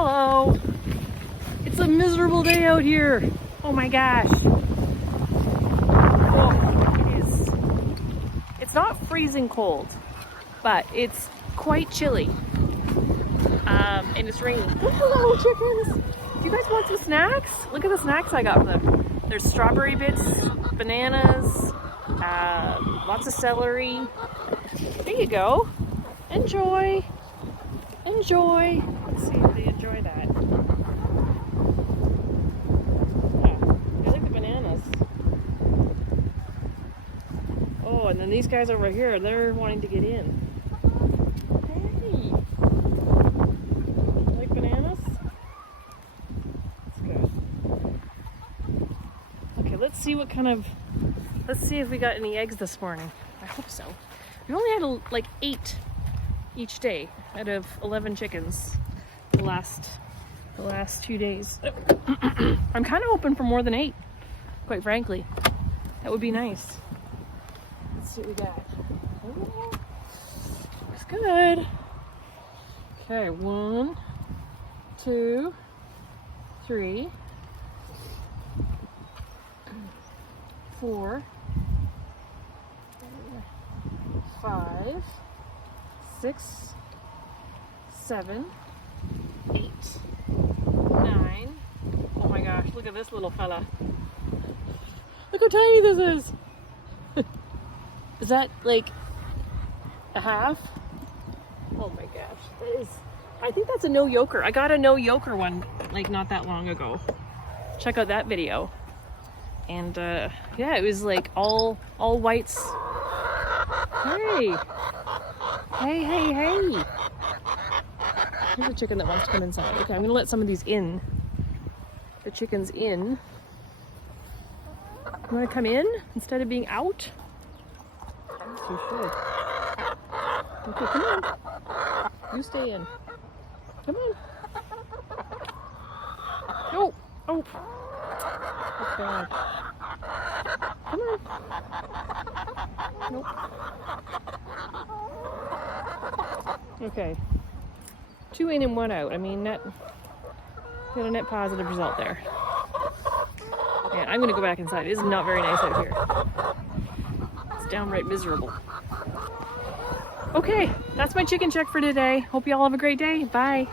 Hello. It's a miserable day out here. Oh my gosh. Oh, it is. It's not freezing cold, but it's quite chilly. And it's raining. Oh, hello, chickens. Do you guys want some snacks? Look at the snacks I got for them. There's strawberry bits, bananas, lots of celery. There you go. Enjoy. Enjoy. Let's see if they enjoy that. Yeah, they like the bananas. Oh, and then these guys over here, they're wanting to get in. Hey. You like bananas? That's good. Okay, let's see if we got any eggs this morning. I hope so. We only had like 8 each day out of 11 chickens the last 2 days. I'm kind of hoping for more than 8, quite frankly. That would be nice. Let's see what we got. Oh, looks good. Okay, 1, 2, 3, 4, 5, 6, 7, 8, 9. Oh my gosh, look at this little fella. Look how tiny this is. Is that like a half? Oh my gosh, that is, I think that's a no yoker. I got a no yoker one like not that long ago. Check out that video. And yeah, it was like all whites. Hey. Hey, hey, hey. Here's a chicken that wants to come inside. Okay, I'm gonna let some of these in. The chicken's in. You wanna come in instead of being out? Yes, you should. Okay, come on. You stay in. Come on. No. Oh. That's bad. Come on. Nope. Okay. 2 in and 1 out. I mean, got a net positive result there. And I'm gonna go back inside. It is not very nice out here. It's downright miserable. Okay, that's my chicken check for today. Hope you all have a great day. Bye.